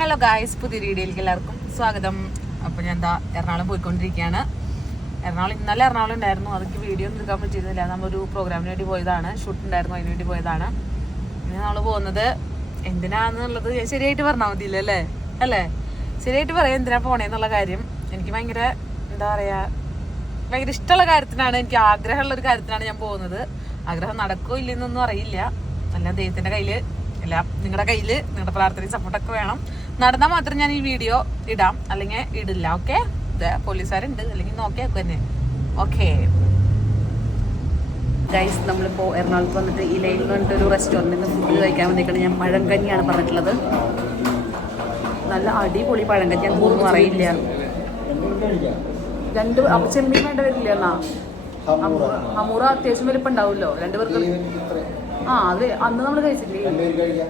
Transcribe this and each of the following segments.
Hello guys പുതിയ വീഡിയോയിലേക്ക് എല്ലാവർക്കും സ്വാഗതം. അപ്പോൾ ഞാൻ എന്താ എറണാകുളം പോയിക്കൊണ്ടിരിക്കുകയാണ്. എറണാകുളം ഇന്നലെ എറണാകുളം ഉണ്ടായിരുന്നു. അതൊക്കെ വീഡിയോ ഒന്നും എടുക്കാൻ പറ്റിയിരുന്നില്ല. നമ്മളൊരു പ്രോഗ്രാമിന് വേണ്ടി പോയതാണ്. ഷൂട്ട് ഉണ്ടായിരുന്നു. അതിന് വേണ്ടി പോയതാണ്. ഇനി നമ്മൾ പോകുന്നത് എന്തിനാന്നുള്ളത് ഞാൻ ശരിയായിട്ട് പറഞ്ഞാൽ മതിയില്ല അല്ലേ? അല്ലേ? ശരിയായിട്ട് പറയാം. എന്തിനാ പോണേന്നുള്ള കാര്യം. എനിക്ക് ഭയങ്കര എന്താ പറയുക ഭയങ്കര ഇഷ്ടമുള്ള കാര്യത്തിനാണ് എനിക്ക് ആഗ്രഹമുള്ള ഒരു കാര്യത്തിനാണ് ഞാൻ പോകുന്നത്. ആഗ്രഹം നടക്കോ ഇല്ലെന്നൊന്നും അറിയില്ല. എല്ലാം ദൈവത്തിന്റെ കയ്യിൽ എല്ലാം നിങ്ങളുടെ കയ്യിൽ നിങ്ങളുടെ പ്രാർത്ഥനയും സപ്പോർട്ടൊക്കെ വേണം. നടന്നാൽ മാത്രം ഞാൻ ഈ വീഡിയോ ഇടാം. അല്ലെങ്കിൽ ഇടില്ല ഓക്കെ പോലീസുകാരുണ്ട്. അല്ലെങ്കിൽ നോക്കി വെക്കും തന്നെ. ഓക്കെ ഗൈസ് നമ്മളിപ്പോൾ എറണാകുളത്ത് വന്നിട്ട് ഈ ലൈനിൽ വന്നിട്ട് ഒരു റെസ്റ്റോറന്റിൽ നിന്ന് ഫുഡ് കഴിക്കാൻ വന്നിരിക്കണം ഞാൻ പഴങ്കഞ്ഞിയാണ് പറഞ്ഞിട്ടുള്ളത്. നല്ല അടിപൊളി പഴങ്കഞ്ഞി. ഞാൻ ഒന്നും അറിയില്ല. രണ്ട് അപ്പൊ ചെമ്മീൻ വേണ്ട വരില്ല എന്നാ അമൂറ അത്യാവശ്യം വലിപ്പം ഉണ്ടാവുമല്ലോ? രണ്ടുപേർക്ക് ആ അത് അന്ന് നമ്മൾ കഴിച്ചില്ലേ?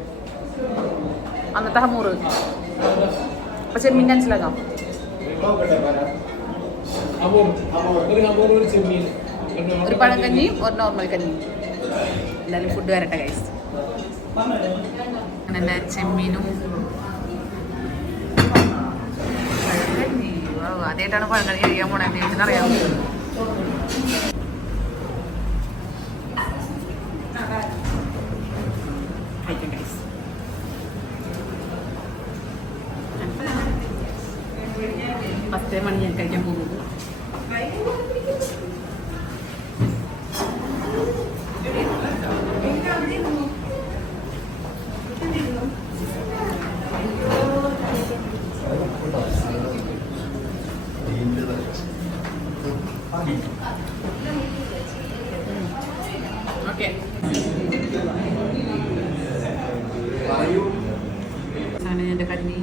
അന്നത്തെ ഹമൂറ്. അപ്പൊ ചെമ്മീൻ മനസ്സിലാക്കാം ഒരു പഴം കഞ്ഞിയും ഒരു നോർമൽ കഞ്ഞിയും. എന്തായാലും ഫുഡ് വരട്ടെ കൈസ് അങ്ങനെ ചെമ്മീനും? അതായിട്ടാണ് പഴം പഴങ്കഞ്ഞി കഴിക്കാൻ പോണേ ദൈവത്തിനറിയാം കഴിക്കാം ഗൈസ് പത്തേ മണി ഞാൻ കഴിക്കാൻ പോകുന്നത് ഓക്കെ എന്റെ കഞ്ഞി.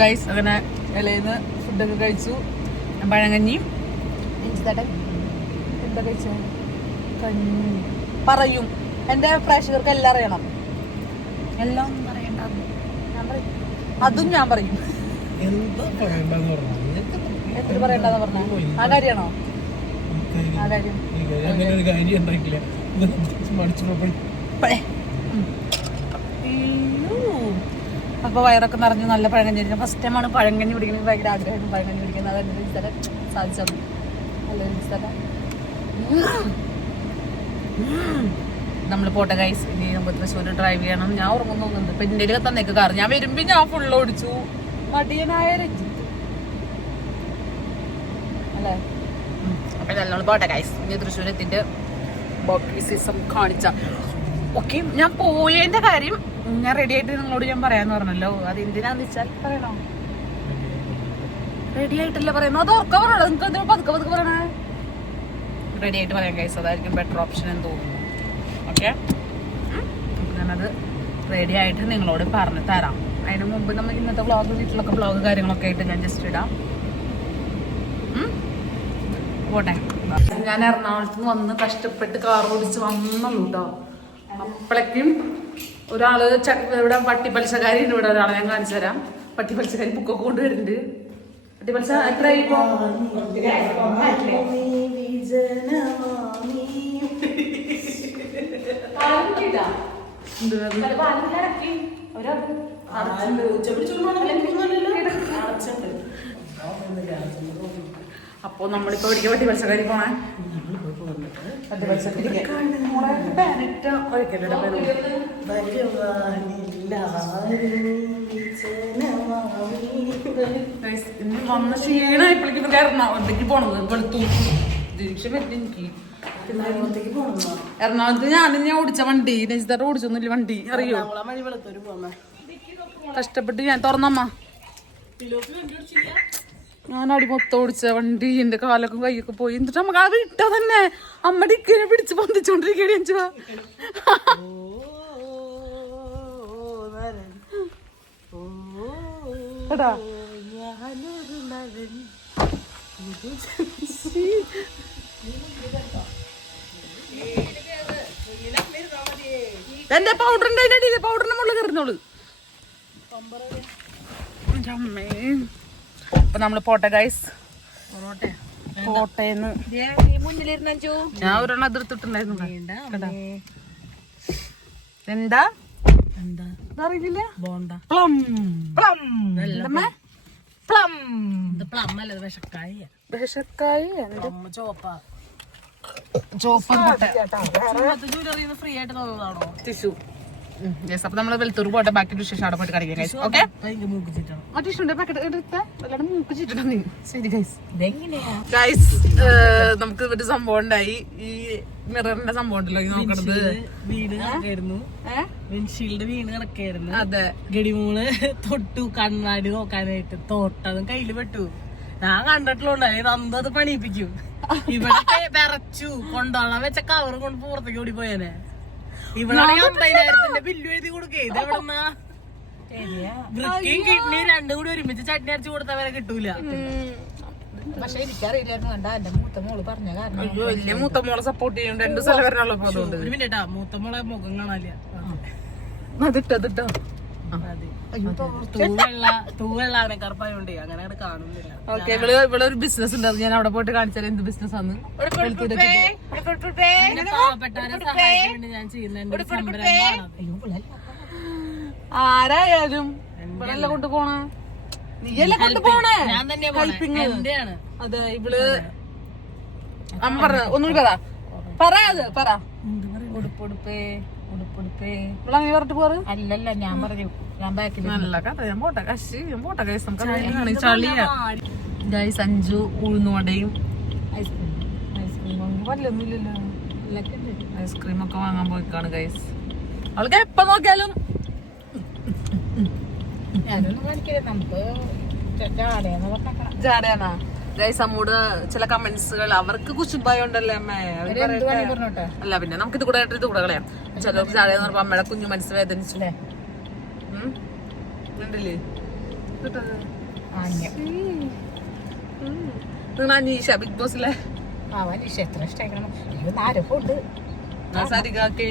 ഗൈസ് അങ്ങനെ ഇലയിന്ന് ഫുഡൊക്കെ കഴിച്ചു. ഞാൻ പഴങ്കഞ്ഞിയും എന്താ കഴിച്ചു? കഞ്ഞി. പറയും. എന്റെ പ്രേക്ഷകർക്ക് എല്ലാം അറിയണം. എല്ലാം ഒന്നും പറയണ്ട. ഞാൻ പറയും. അതും ഞാൻ പറയും. എന്താ പറയണ്ടെന്ന് പറഞ്ഞു എന്തിനു പറയണ്ടെന്ന് പറഞ്ഞ? ആ കാര്യമാണോ ആ കാര്യം. അങ്ങനെ ഒരു കാര്യം ഉണ്ടാക്കില്ല മടിച്ചു അപ്പൊ വയറൊക്കെ നിറഞ്ഞ് നല്ല പഴങ്കഞ്ഞി കുടിക്കുന്നത് ഫസ്റ്റ് ടൈമാണ് പഴങ്കഞ്ഞി കുടിക്കുന്നത്. ഭയങ്കര ആഗ്രഹമായിരുന്നു പഴങ്കഞ്ഞി കുടിക്കുന്നത്. അതെന്നെ സ്ഥലം? സാധിച്ചത്. നല്ല സ്ഥലം. നമ്മൾ പോട്ടെ ഗൈസ് ഇനി നമുക്ക് തൃശ്ശൂർ ഡ്രൈവ് ചെയ്യണം. ഞാൻ ഉറങ്ങുന്നു തോന്നുന്നുണ്ട്. ഇപ്പൊ ഇന്ത്യയിൽ തന്നേക്ക് കാർ ഞാൻ വരുമ്പോ ഞാൻ ഫുള്ള് ഓടിച്ചു. മടിയനായ രഞ്ജിത്ത് അല്ലേ പോട്ടെ ഗൈസ് ഇനി എത്തിയിട്ട് കാണിച്ച. ഓക്കെ ഞാൻ പോയതിന്റെ കാര്യം ഞാൻ റെഡി ആയിട്ട് നിങ്ങളോട് ഞാൻ പറയാന്ന് പറഞ്ഞല്ലോ. അത് എന്തിനാന്ന് വെച്ചാൽ പറയണോ? റെഡി ആയിട്ടല്ല പറയുന്നത്? അത് ഉറക്കം പറയണോ. നിങ്ങൾക്ക് എന്തിനാ പതുക്കെ പതുക്കെ പറയണേ? റെഡി ആയിട്ട് പറയാം ഗൈസ് അതായിരിക്കും ബെറ്റർ ഓപ്ഷൻ എന്ന് തോന്നുന്നു. ഓക്കെ ഞാനത് റെഡി ആയിട്ട് നിങ്ങളോട് പറഞ്ഞു തരാം. അതിന് മുമ്പ് നമ്മൾ ഇന്നത്തെ വ്ളോഗ് വീട്ടിലൊക്കെ വ്ളോഗ് കാര്യങ്ങളൊക്കെ ആയിട്ട് ഞാൻ ജസ്റ്റ് ഇടാം? പോട്ടെ. ഞാൻ എറണാകുളത്ത് നിന്ന് വന്ന് കഷ്ടപ്പെട്ട് കാർ ഓടിച്ച് വന്നുള്ളൂ കേട്ടോ അപ്പോഴേക്കും ഒരാൾ ഇവിടെ പട്ടിപ്പലിശക്കാരി ഉണ്ട്. ഇവിടെ ഒരാളെ ഞാൻ കാണിച്ചു തരാം. പട്ടിപ്പലിശക്കാരി ബുക്കൊക്കെ കൊണ്ടുവരുന്നുണ്ട്. പട്ടിപ്പലിശ എത്ര ഇപ്പോ? അപ്പൊ നമ്മളിപ്പോ ഒരിക്കൽ പട്ടി പച്ചക്കറി പോണേ ഇന്ന് വന്ന ക്ഷീണായപ്പോഴേക്കും എറണാകുളത്തേക്ക് പോണത് വെളുത്തു. ദേഷ്യം വരുന്നു എനിക്ക്. എറണാകുളത്ത് ഞാൻ ഞാൻ ഓടിച്ച വണ്ടി. നെജിതാറ് ഓടിച്ചൊന്നുമില്ല വണ്ടി. അറിയോ? കഷ്ടപ്പെട്ട് ഞാൻ തുറന്നമ്മ. ഞാൻ അടി മൊത്തം ഓടിച്ച വണ്ടി എന്റെ കാലൊക്കെ കൈയൊക്കെ പോയി. എന്നിട്ട് നമുക്ക് അത് ഇട്ടാ തന്നെ. അമ്മ ഡിക്കിനെ പിടിച്ച് പൊന്തിച്ചോണ്ടിരിക്കണേ അഞ്ചു എന്റെ പൗഡറിന്റെ അതിന്റെ പൗഡറിന്റെ മുകളിൽ കയറുന്നോളൂ. അമ്മേ. അപ്പൊ നമ്മൾ പോട്ടെ ഗൈസ് പോട്ടേന്ന്. മുന്നിലിരുന്ന ഞാൻ ഒരെണ്ണം എതിർത്തിട്ടുണ്ടായിരുന്നു കേട്ടാ. എന്താ? അറിയില്ല പ്ലം. പ്ലം. പ്ലം. അല്ല വിഷക്കായ വിഷക്കായി ചോപ്പാ. ചോപ്പ് ജ്വല്ലറിന്ന് ഫ്രീ ആയിട്ട് തന്നതാണോ? ടിഷ്യൂ യെസ് അപ്പൊ നമ്മൾ വെളുത്തൂർ പോട്ടെ ബാക്കി ഡിഷസ് അവിടെ പോയിട്ട് ഓക്കെ മൂക്ക് ചീറ്റാണ് ആ ടിഷ്യൂന്റെ പാക്കറ്റ് എടുത്ത. മൂക്ക് നീ. ശരി ഗൈസ് ഗൈസ് നമുക്ക് ഒരു സംഭവം ഉണ്ടായി. ഈ മിററിന്റെ സംഭവം ഉണ്ടല്ലോ ഈ നോക്കണത്. വീട് കണക്കായിരുന്നു വിൻഷീൽഡ് വീണ് കണക്കായിരുന്നു അതെ. ഗടിമൂൾ തൊട്ടു കണ്ണാടി നോക്കാനായിട്ട് തോട്ടതും കയ്യിൽ പെട്ടു. ഞാൻ കണ്ടിട്ടുള്ളൂ നന്ദു അത് പണിയിപ്പിക്കും. ഇവിടെ വിറച്ചു. കൊണ്ടോളാൻ വെച്ച കവർ കൊണ്ട് പുറത്തേക്ക് ഓടി പോയേനെ അമ്പതിനായിരത്തിന്റെ ബില്ല് എഴുതി കൊടുക്കേ. ഇത് എവിടെന്നാ? വൃത്തിയും കിഡ്നി രണ്ടും കൂടി ഒരുമിച്ച് ചട്നി അരച്ചു കൊടുത്താൽ വരെ കിട്ടൂല. പക്ഷെ എനിക്കറിയില്ലായിരുന്നു. കണ്ട എന്റെ മൂത്ത മോൾ പറഞ്ഞ കാരണം. അയ്യോ വലിയ മൂത്ത മോളെ സപ്പോർട്ട് ചെയ്യും രണ്ട് സ്ഥലം അതുകൊണ്ട്. ഒരു മിനിറ്റാ മൂത്തമ്മളെ മുഖം കാണാനില്ല. അതിട്ടോ അതിട്ടോ തൂവെള്ള തൂവെള്ളാണ് കറുപ്പായോണ്ടേ. അങ്ങനെ കാണുന്നില്ല. ഓക്കെ ഇവിടെ ഇവിടെ ഒരു ബിസിനസ് ഉണ്ട് ഞാൻ അവിടെ പോയിട്ട് കാണിച്ചാൽ എന്ത് ബിസിനസ് ആണ് പാവപ്പെട്ടവരെ ഞാൻ ആരായാലും കൊണ്ട് പോണേ? നീയല്ലേ കൊണ്ട് പോണേ? ഞാൻ തന്നെ അതെ ഇവൾ അമ്മ പറഞ്ഞ ഒന്നുകൂടി പറ. അത് പറ. ഉടുപ്പുടുപ്പേ അങ്ങനെ പറഞ്ഞിട്ട് പോറ് അല്ലല്ല ഞാൻ പറഞ്ഞു. ഞാൻ ബാക്കിൽ നല്ല കഥ ഞാൻ പോട്ടെ. കശി ഞാൻ പോട്ടെ. കൈസ് നമുക്ക് ചളിയാ ഗൈസ് അഞ്ചു ഉഴുന്നുവടയും ഐസ്ക്രീം. ഐസ്ക്രീം വല്ലൊന്നുമില്ലല്ലോ ഐസ്ക്രീം ഒക്കെ വാങ്ങാൻ പോയിക്കാണ് ഗൈസ് അവൾക്ക് എപ്പ നോക്കിയാലും. ഞാനൊന്നും കാണിക്കില്ല നമുക്ക് ജാടയാണാ? ഗൈസ് ചില കമന്റ്സുകൾ അവർക്ക് കുശുബായോണ്ടല്ലേ അമ്മേ. അല്ല പിന്നെ നമുക്ക് ഇത് കൂടെ ഇത് കൂടെ കളയാം. ചിലർക്ക് ചാഴയെന്ന് പറഞ്ഞപ്പോ അമ്മയുടെ കുഞ്ഞു മനസ്സ് വേദനിച്ചു. അല്ലേ? ഉം. ഉണ്ടല്ലേ ആഞ്ഞ നിങ്ങൾ അനീഷ ബിഗ് ബോസിലെ എത്ര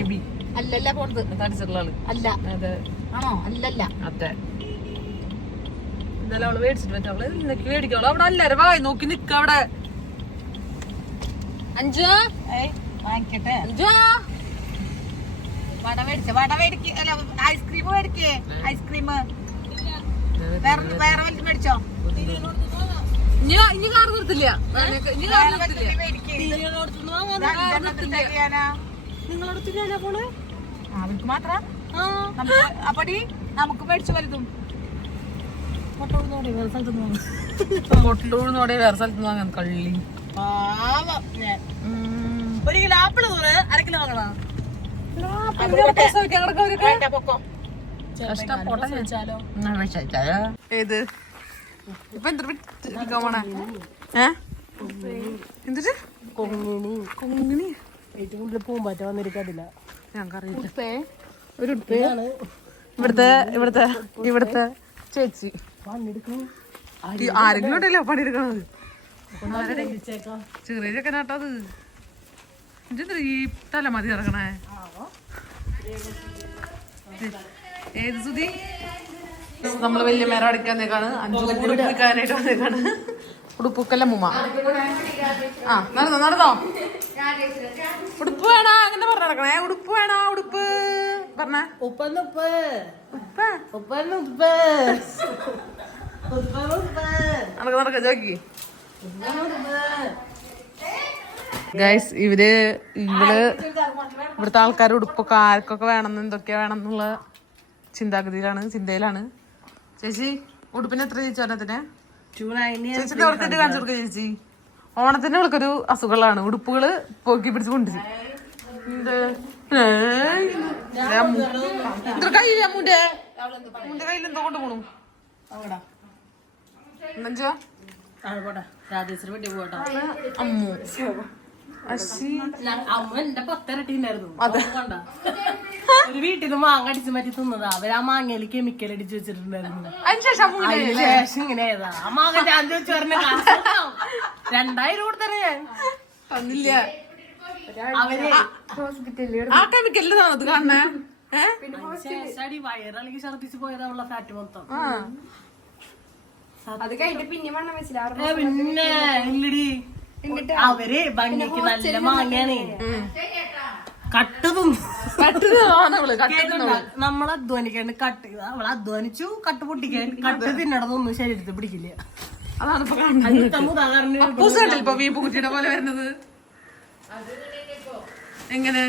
ബി. അല്ലല്ല പോണത് അടിച്ചിട്ടുള്ള ആൾ. അല്ല. അതെ. ആണോ? അല്ലല്ല. അതെ. ഇന്നലെ അവൾ മേടിച്ചിട്ട് പറ്റും അവൾ ഇന്നേക്ക് മേടിക്കും. അവിടെ എല്ലാരും വായി നോക്കി നിക്ക അവിടെ. അഞ്ചു. വാങ്ങിക്കട്ടെ. അഞ്ചു. വട മേടിച്ച? വട മേടിക്ക. അല്ല ഐസ്ക്രീം മേടിക്കേ. ഐസ്ക്രീം വേറെ വേറെ മേടിച്ചോ? ഇനി ഇനി കാർ നിർത്തില്ല. ഇനി കാർ നിർത്തില്ല. ആ, അവർക്ക് മാത്രം? നമുക്ക് അപ്പടി? നമുക്ക് മേടിച്ചു വലുതും. പൊട്ടൂന്നോടെ വേറെ സ്ഥലത്ത് നിന്ന് വാങ്ങാൻ കള്ളി. പാവം ഞാൻ. ഒരു കിലോ ആപ്പിൾ തൂറ് അര കിലോ വാങ്ങണം? ഏത്? ഇപ്പൊ എന്തൊരു വിളിക്കാൻ പോണേ? ഏ? എന്തിട്ട്? കൊങ്ങിണി കൊങ്ങിണി ഏറ്റവും കൂടുതൽ പൂമ്പാറ്റ വന്നിരിക്കത്തില്ല ഞങ്ങൾക്കറിയില്ല. ഒരു ഇവിടുത്തെ ഇവിടുത്തെ ഇവിടുത്തെ ചേച്ചി. ആരെങ്കിലും ഉണ്ടല്ലോ പണിയെടുക്കണത്? ചെറിയ ചെക്കനാട്ടോ അത്. ഇതെന്താ ഈ തലമതി ഇറങ്ങണേ ഏത് സുതി നമ്മൾ വലിയ മേരം അടിക്കാന്നേക്കാണ് അഞ്ചു ഉടുപ്പിക്കാനായിട്ട് വന്നേക്കാണ്. ഉടുപ്പുക്കല്ല മുമ്മ. ആ നടന്നോ നടന്നോ. ഉടുപ്പ് വേണോ? അങ്ങനെ പറഞ്ഞു നടക്കണേ. ഉടുപ്പ് വേണോ? ഉടുപ്പ്. പറഞ്ഞ. ഉപ്പ. ഉപ്പ്. ഉപ്പന്നുപ്പ് ഉപ്പന്നുപ്പ് ജോക്കി. ഗൈസ് ഇവർ ഇവൾ ഇവിടുത്തെ ആൾക്കാർ ഉടുപ്പൊക്കെ ആർക്കൊക്കെ വേണമെന്ന് എന്തൊക്കെയാ വേണം എന്നുള്ള ചിന്താഗതിയിലാണ് ചിന്തയിലാണ്. ചേച്ചി ഉടുപ്പിന് എത്ര ചേച്ചി ഓണത്തിന് ഓർത്തിട്ട് കാണിച്ചു ചേച്ചി. ഓണത്തിന് ഇവൾക്കൊരു അസുഖങ്ങളാണ് ഉടുപ്പുകൾ പോക്കി പിടിച്ച് കൊണ്ടുവരും. എന്ത്? ഏയ്. ദേ അമ്മു. കൈ അമ്മുന്റെ അമ്മുന്റെ കയ്യിൽ എന്തോ പോണു അങ്ങടാ എന്നുവെച്ചാ ആ പോട്ടെ. രാജേശ്വരി വെട്ടി പോട്ടെ അമ്മു. എന്റെ ഒരു വീട്ടിൽ നിന്ന് മാങ്ങ അടിച്ചു മാറ്റി തിന്നതാ. അവർ ആ മാങ്ങയിൽ കെമിക്കൽ അടിച്ചു വെച്ചിട്ടുണ്ടായിരുന്നു. അതിനുശേഷം ശേഷം ഇങ്ങനെ ഏതാ ആ മാങ്ങ ഞാൻ ചോദിച്ചു പറഞ്ഞ കാശുണ്ടാവും. രണ്ടായിരം കൊടുത്തേ ഞാൻ. തന്നില്ല. അവർ ആ കെമിക്കലിൽ കാണണേ. വയറിളകി ഛർദിച്ചു ഉള്ള ഫാറ്റ് മൊത്തം. ആ കഴിഞ്ഞിട്ട് പിന്നെ ഇല്ലടി. അവർ ഭംഗിക്ക് നല്ല മാങ്ങയാണ്. കട്ടതും. നമ്മൾ അധ്വാനിക്കാണ്ട് കട്ട് അവൾ അധ്വാനിച്ചു കട്ട് പൊട്ടിക്കാൻ. കട്ട് തിന്നടതൊന്നും ശരീരത്തിൽ പിടിക്കില്ല. അതാണ് ഇപ്പൊ അത് വീപ്പ് കുട്ടിയുടെ പോലെ വരുന്നത്? എങ്ങനെ?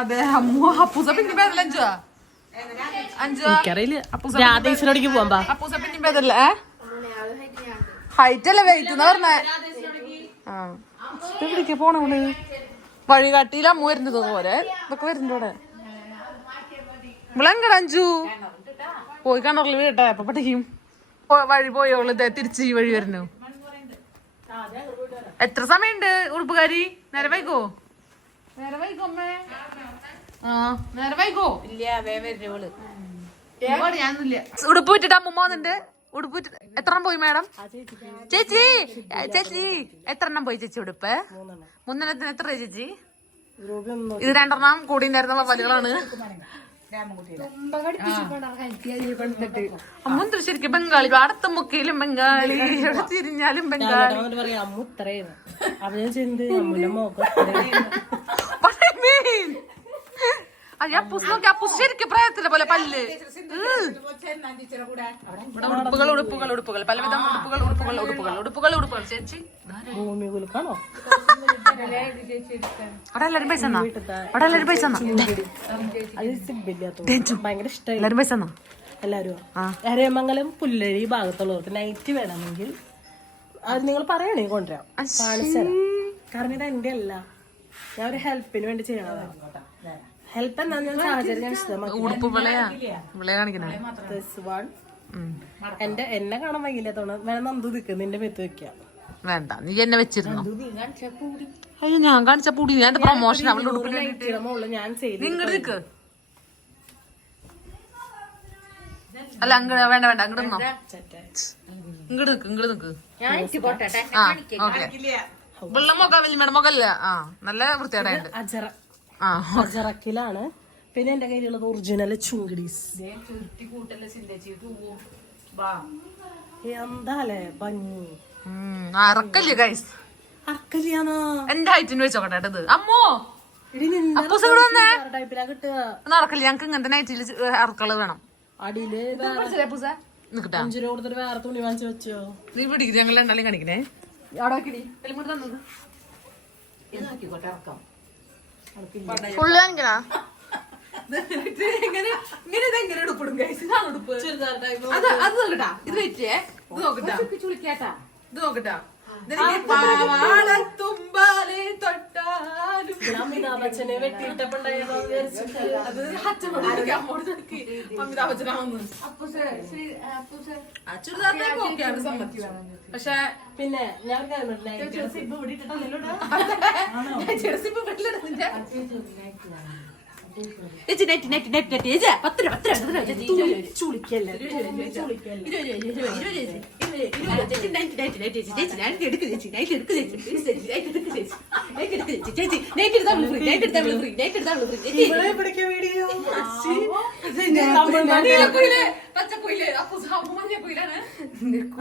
അതെ അമ്മ ഹപ്പൂസ പിന്നെ അഞ്ചുവാ എനിക്കറിയില്ല. രാധേശ്വരോടേക്ക് പോവാൻ പാ അപ്പൂസ പിന്നെ പേരല്ല ഹൈറ്റ് അല്ലേ വെയിറ്റ് എന്ന് പറഞ്ഞേ? ആ. എവിടേക്ക് പോണവൾ വഴികാട്ടിയിൽ അമ്മ വരുന്നത് പോലെ ഇതൊക്കെ വരുന്നുണ്ട് ഇവിടെ. ഇവളെങ്കട അഞ്ചു? പോയി വീട്ടെ. അപ്പൊ പഠിക്കും. വഴി പോയോളൂ തിരിച്ച് ഈ വഴി വരുന്നു. എത്ര സമയമുണ്ട് ഉറുപ്പുകാരി നേരെ വൈകോ? നേരെ വൈകോ അമ്മേ? ആ നേരെ വൈകോ? ഇല്ല വേ വരുന്നോൾ ഞാനൊന്നുമില്ല ഉടുപ്പ് വിട്ടിട്ട് അമ്മ വന്നിട്ട് ഉടുപ്പ് എത്ര പോയി മാഡം? ചേച്ചി ചേച്ചി എത്ര എണ്ണം പോയി ചേച്ചി ഉടുപ്പ്? മൂന്നെണ്ണത്തിന് എത്ര രൂപ ചേച്ചി? ഇത് രണ്ടെണ്ണം കൂടി ഉണ്ടായിരുന്ന വലുകളാണ് അമ്മ ശരിക്കും ബംഗാളി അടുത്ത മുക്കയിലും ബംഗാളി എവിടെ തിരിഞ്ഞാലും ബംഗാളി. പറയാ അമ്മ ചിന്ത മോക്കം mean? നോക്കി ശരിക്കും പ്രായത്തിലെ പോലെ പല്ല്. ഇവിടെ ഉടുപ്പുകൾ ഉടുപ്പുകൾ ഉടുപ്പുകൾ. പലവിധം ഉടുപ്പുകൾ ഉടുപ്പുകൾ ഉടുപ്പുകൾ. ഉടുപ്പുകൾ ഉടുപ്പുകൾ. ചേച്ചി അവിടെ എല്ലാരും പൈസ അവിടെ എല്ലാരും പൈസ തന്നാ? അത് സിബില്ലാത്ത ഭയങ്കര ഇഷ്ടമായി എല്ലാരും പൈസ തന്നാ? എല്ലാരും അരയമംഗലം പുല്ലഴി ഭാഗത്തുള്ളവർക്ക് നൈറ്റ് വേണമെങ്കിൽ അത് നിങ്ങൾ പറയണേ കൊണ്ടുവരാം. കാണിച്ചു കാരണം ഇത് എന്റെ അല്ല. ഞാൻ ഒരു ഹെൽപ്പിന് വേണ്ടി ചെയ്യണതാണ് ഹെൽപ്പ് സാഹചര്യം ഞാൻ ഉടുപ്പ് വിളയാ. വിളയ കാണിക്കണേ. This one. എന്റെ എന്നെ കാണാൻ വൈകില്ലാത്തോണ്ട് വേണം നന്ദു നിൽക്ക് നിന്റെ മെത്ത് വെക്കാം. വേണ്ട നീ എന്നെ വെച്ചിരുന്നോ? അയ്യോ ഞാൻ കാണിച്ച പൂടി ഞാൻ പ്രൊമോഷൻ അവളുടെ നൈറ്റിയുടെ ഞാൻ ചെയ്ത് നിക്ക്. അല്ല അങ്ങോട്ട് വേണ്ട വേണ്ട അങ്ങോട്ട് നിന്നോ. ഇങ്ങോട്ട് നിക്ക് ഇങ്ങോട്ട് നിക്ക്. ആ ഓക്കെ. വെള്ളം മുഖം വലിയ മുഖല്ല ആ നല്ല വൃത്തിയായിട്ടുണ്ട് അജറ അജറക്കിലാണ്. പിന്നെ എന്റെ കയ്യിലുള്ളത് ഒറിജിനൽ ചുങ്കിടീസ്. എന്താലേ ഭംഗി. ഇറക്കല്ലേ ഗൈസ് എന്റെ ഹൈറ്റിന് ഇത് അമ്മോ! നടക്കില്ല ഞങ്ങക്ക് ഇങ്ങനത്തെ നൈറ്റിൽ വേണം. അടിയിൽ വേറെ നിക്കട്ടാ. അഞ്ചു രൂപ കൊടുത്തിട്ട് വേറെ തുണി വാങ്ങിച്ചു വെച്ചോ. നീ പിടിക്കുന്നത് ഞങ്ങൾ രണ്ടാളും കാണിക്കണേ. ഫുള്ള് കാണിക്കണോ? ഇങ്ങനെ ഇങ്ങനെ ഇത് എങ്ങനെ ഉടുപ്പിടും guys? ഇതാണ് ഉടുപ്പ്. അത് അത് നോക്കട്ടാ ഇത് വെച്ചേ. ഇത് നോക്കട്ടാ. ഇത് നോക്കട്ടാ. പാവാടത്തുമ്പാലെ തൊട്ടാലും അമിതാഭ് ബച്ചനെ വെട്ടിയിട്ടപ്പുണ്ടായതോ വിചാരിച്ചിട്ട് അത് ചോദിക്ക്, അമ്മോട് ചോദിക്ക്. അമിതാഭ് ബച്ചനാവുന്നു. ആ ചുരിദാറിനൊക്കെ ഓക്കെയാണ് സമ്മതിച്ചു പക്ഷെ പിന്നെ ഞാൻ ചെറുസിപ്പ് വീട്ടിലിടുന്നില്ല ചേച്ചി നെറ്റ് നെറ്റ് നെറ്റ് നെറ്റ് ചേച്ചി പത്ത് രൂപ പത്ത് രൂപ പത്ത് രൂപ ചേച്ചി ചുളിക്കല്ലേ ഇവിടെ പിടിക്കാൻ വീഡിയോ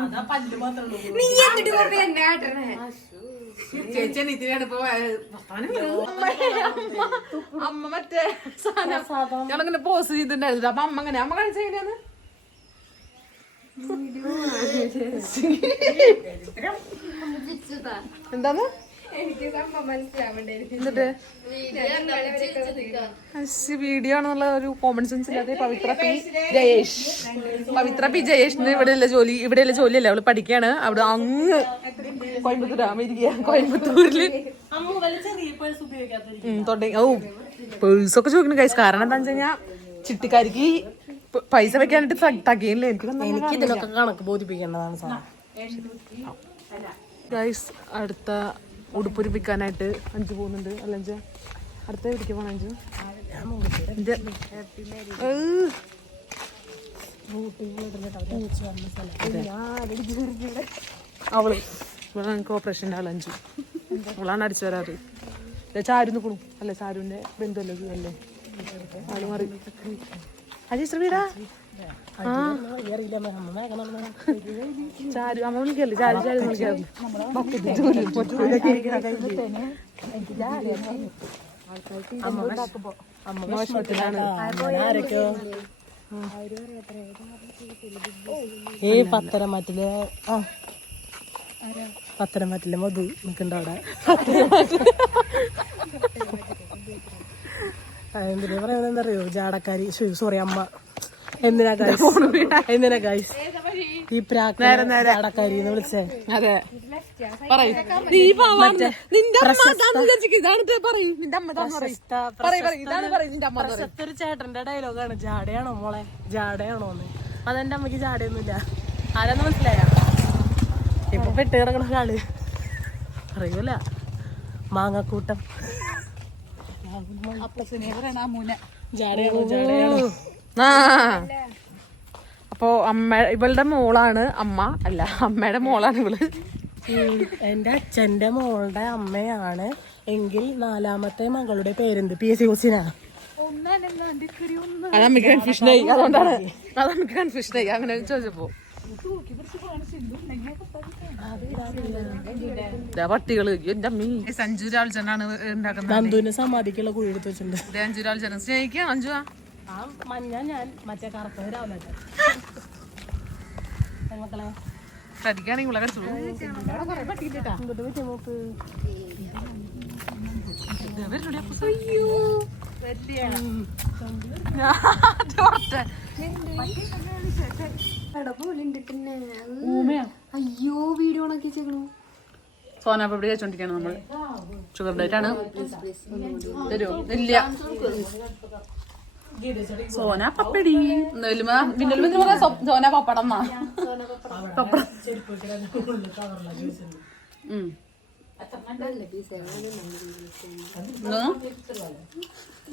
അതാ പല്ല് മാത്രമേ ചേച്ചി ഇതിനാണ് ഇപ്പൊ അമ്മ മറ്റേ സാധനം. ഞങ്ങളിങ്ങനെ പോസ് ചെയ്തിട്ടുണ്ടായിരുന്നു. അപ്പൊ അമ്മ അങ്ങനെ അമ്മ കാണിച്ച എങ്ങനെയാണ് എന്താണ്? എന്നിട്ട്? വീഡിയോ ആണെന്നുള്ള ഒരു കോമൺ സെൻസ് ഇല്ലാതെ പവിത്ര പി ജയേഷ്. പവിത്ര പി ജയേഷിന് ഇവിടെയുള്ള ജോലി ഇവിടെയുള്ള ജോലിയല്ല? അവൾ പഠിക്കാണ് അവിടെ അങ്ങ് കോയമ്പത്തൂർ അമേരിക്ക കോയമ്പത്തൂരിൽ. തുടങ്ങി. ഓ പേഴ്സൊക്കെ ചോദിക്കണം കൈസ് കാരണം എന്താ വെച്ച് കഴിഞ്ഞാ ചിട്ടിക്കാരിക്ക് പൈസ വെക്കാനായിട്ട് തകയില്ലേ എനിക്ക് എനിക്ക് ഇതിനൊക്കെ കണക്ക് ബോധിപ്പിക്കേണ്ടതാണ് സാധനം ഗൈസ് അടുത്ത ഉടുപ്പുരിപ്പിക്കാനായിട്ട് അഞ്ച് പോകുന്നുണ്ട്. അല്ല അഞ്ച്. അടുത്ത എവിടേക്ക് പോകണം അഞ്ചു. അവൾ. ഞങ്ങൾക്ക് ഓപ്പറേഷന്റെ ആൾ അഞ്ചു. അവളാണ് അടിച്ചു വരാറ്. ചാരു നിൽക്കണു അല്ലേ ചാരുവിന്റെ ബന്ധുവല്ലേ അല്ലേ? ആൾ മാറി. അജയ് ശ്രീ വീടാ അറിയില്ല അമ്മ വേഗം നടന്നു ചാരു അമ്മ വിളിക്കല്ലേ ചാരു ചാരു ഈ പത്തരമാറ്റിൽ ആ. പത്തരമാറ്റിലെ മധു നിൽക്കണ്ട അവിടെ. എന്തിനാ? പറയുന്നത് എന്താ അറിയോ ജാടക്കാരി സോറി അമ്മ. എന്തിനാ ഗൈസ് എന്തിനാ ഗൈസ് ഈ പ്രാക്ക് ജാടക്കാരി എന്ന് വിളിച്ചേ. അതെ. ഒരു ചേട്ടന്റെ ഡയലോഗാണ്. ജാടയാണോ മോളെ? ജാടയാണോ എന്ന്. അതെന്റെ അമ്മയ്ക്ക് ജാടയൊന്നുമില്ല. ആരാന്ന് മനസ്സിലായ? ഇപ്പൊ പെട്ട് കിടക്കണ ആൾ അറിയൂല. മാങ്ങക്കൂട്ടം. അപ്പോ അമ്മ ഇവളുടെ മോളാണ് അമ്മ. അല്ല അമ്മയുടെ മോളാണ് ഇവൾ. എന്റെ അച്ഛന്റെ മോളുടെ അമ്മയാണ് എങ്കിൽ നാലാമത്തെ മകളുടെ പേരെന്ത്? പി. എസ്. സി. ഹുസിനാ അത് അമ്മയ്ക്ക് കൺഫ്യൂഷൻ ആയി. അതുകൊണ്ടാണ്. അത് അമ്മയ്ക്ക് കൺഫ്യൂഷൻ ആയി. അങ്ങനെ ചോദിച്ചപ്പോ. പട്ടികൾ എന്റെ അമ്മി. സഞ്ജു രാവിലെ ഉണ്ടാക്കുന്നത്. നന്ദുവിന്റെ സമാധിക്കുള്ള കുഴി എടുത്ത് വെച്ചിട്ടുണ്ട്. ഇത് അഞ്ചു രാവിലെ സ്നേഹിക്കാം അഞ്ജു ആ മഞ്ഞ ഞാൻ മറ്റേ രാവിലെ ഇവിടെ നോക്ക് അയ്യോ വീഡിയോ ഓണാക്കി വെച്ചേക്കണു സോന പപ്പടി കഴിച്ചോണ്ടിരിക്കാണ് നമ്മൾ ഷുഗർ ഡയറ്റ് ആണ്. തരുമോ ഇല്ല. സോന പപ്പടി. സോന പപ്പടം എന്നാ. പപ്പടം.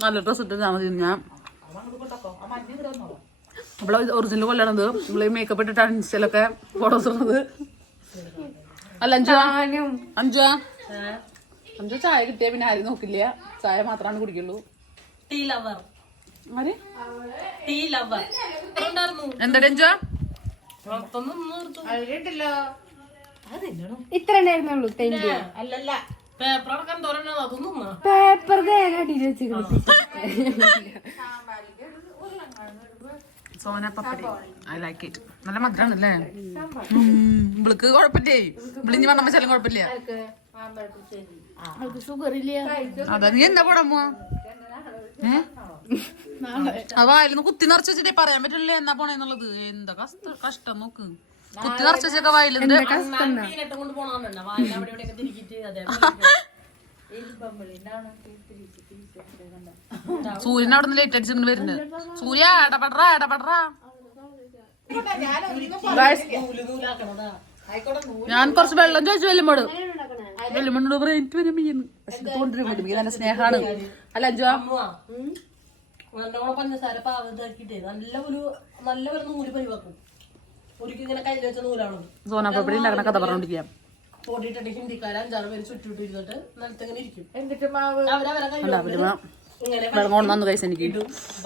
നല്ല ഡ്രസ് ഇട്ട് താമസിക്കും ഞാൻ. നമ്മളെ ഒറിജിനൽ കൊല്ലണത് നമ്മൾ മേക്കപ്പ് ഇട്ടിട്ടാണ് ഇൻസ്റ്റയിലൊക്കെ ഫോട്ടോസ് ഇടുന്നത്. അല്ല അഞ്ചു അഞ്ചു അഞ്ചു ചായ കിട്ടിയ പിന്നെ ആരും നോക്കില്ല. ചായ മാത്രമാണ് കുടിക്കുള്ളൂ. Tea lover. ആര്? Tea lover. എന്താ അഞ്ചു ഇത്ര ഉണ്ടായിരുന്നുള്ളൂ അല്ലല്ല. പേപ്പർ അതൊന്നും. പേപ്പർ തേങ്ങ അടിയിൽ വെച്ചേക്കണു soan papdi. I like it നല്ല മധുരാണ് അല്ലേ ഇവൾക്ക് കുഴപ്പമില്ലേ? ഇവളിഞ്ഞ് പറഞ്ഞ വെച്ചാലും കുഴപ്പമില്ല. ഷുഗർ ഇല്ല. അതാ നീ എന്താ പടമോ ആ വായിലൊന്ന് കുത്തി നിറച്ച് വെച്ചിട്ടേ പറയാൻ പറ്റില്ല എന്നാ പോണെന്നുള്ളത് എന്താ കഷ്ട കഷ്ടം നോക്ക്. കുത്തി നിറച്ച് വെച്ചൊക്കെ വായിലുണ്ട്. സൂര്യൻ അവിടെ നിന്ന് ലൈറ്റ് അടിച്ചിട്ട് വരുന്നത് സൂര്യ ഇടപെടറ ഇടപെടറ ഞാൻ കുറച്ച് വെള്ളം ചോദിച്ചു വെല്ലുമ്പോട് വെല്ലുമ്പോട് പറയാം എനിക്ക് വരും പക്ഷെ തോണ്ടിരും നല്ല സ്നേഹാണ്. അല്ല അഞ്ചു നല്ലോണം പഞ്ചസാര പാവ ഇതാക്കിട്ടേ നല്ല ഒരു നല്ല ഒരു നൂൽ പരിവാക്കും. ഒരിക്കൽ ഇങ്ങനെ കയ്യിൽ വെച്ച നൂലാണ് സോനാ പപ്പടി കഥ പറഞ്ഞോണ്ടിരിക്കാം പൊടിയിട്ടിട്ട് ഹിന്ദിക്കാരെ അഞ്ചാറ് പേര് ചുറ്റിട്ട് ഇരുന്നിട്ട് നിലത്ത് ഇങ്ങനെ ഇരിക്കും. എന്നിട്ട് മാവ്? അവരവരെ ഇങ്ങനെ വെള്ളം കൊണ്ട് നന്ന് കഴിച്ച് എനിക്ക്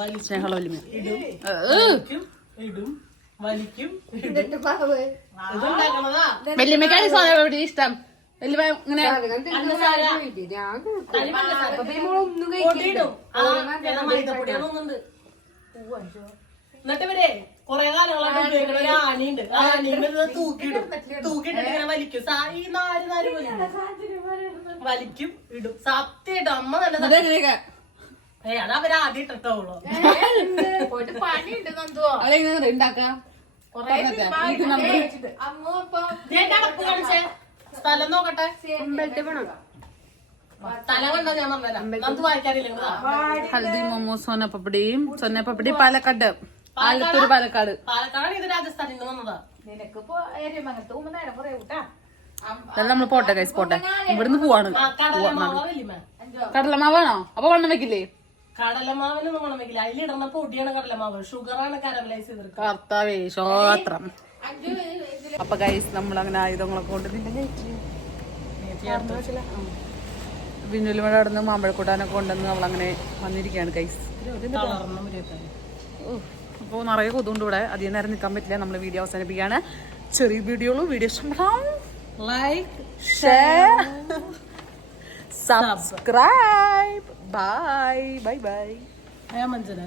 വലിക്കും വലിക്കും ഇടും വലിക്കും ഇടും. ഇതുണ്ടാക്കണതാ? വല്യമ്മക്കാണ് സോന പപ്പടി ഇഷ്ടം. വല്യമ്മ ഇങ്ങനെ ഒന്നും പൊടിയിടും. എന്നിട്ട് ഇവരെ കൊറേ കാലങ്ങളായിട്ട് ഉപയോഗിക്കണ ഒരു ആണിയുണ്ട് ആ തൂക്കിയിടും. തൂക്കിയിട്ടിട്ട് ഇങ്ങനെ വലിക്കും. സാ- ഈ നാല് നാല് വലിക്കും. വലിക്കും ഇടും. സത്യമായിട്ട് അമ്മ നല്ല ഏയ് അത് അവർ ആദ്യം ഇട്ടിട്ടുള്ളൂ പോയിട്ട് പണിയുണ്ട് നന്ദുവോ? അതെങ്ങനെ ഉണ്ടാക്കാം അമ്മ ഇപ്പൊ ഞാൻ കാണിച്ചേ. സ്ഥലം നോക്കട്ടെ. സ്ഥലം കണ്ടാ ഞാൻ പറഞ്ഞുതരാം. നമുക്ക് വായിക്കാറില്ല ഹൽദി മോമോ സോന സോനപ്പപ്പടി സോന പപ്പടി പാലക്കാട്. ആലത്തൂർ പാലക്കാട് പാലക്കാട്. ഇത് രാജസ്ഥാനിൽ നിന്ന് വന്നതാ. നിനക്ക് നമ്മൾ പോട്ടെ കൈസ് പോട്ടെ. ഇവിടുന്ന് പോവാണ്. കടലമാവാണോ? അപ്പൊ വണ്ണം വെക്കില്ലേ? കടലമാവിന് നമ്മൾ വെക്കില്ല. അതിലിടുന്ന പൊടിയാണ് കടലമാവ്. ഷുഗറാണ് കാരമലൈസ് കർത്താവേ അപ്പൊ ഗൈസ് നമ്മൾ അങ്ങനെ ആയുധങ്ങളൊക്കെ കൊണ്ട് മാമ്പഴക്കൂട്ടാനൊക്കെ കൊണ്ടുവന്ന് നമ്മളങ്ങനെ വന്നിരിക്കുകയാണ് ഗൈസ് അപ്പോൾ നിറയെ കൊതുകൊണ്ട് ഇവിടെ. അധികം നേരം നിൽക്കാൻ പറ്റില്ല. നമ്മൾ വീഡിയോ അവസാനിപ്പിക്കുകയാണ്. ചെറിയ വീഡിയോകളും video ഇഷ്ടപ്പെടാം like share subscribe bye bye bye മനസ്സിലായി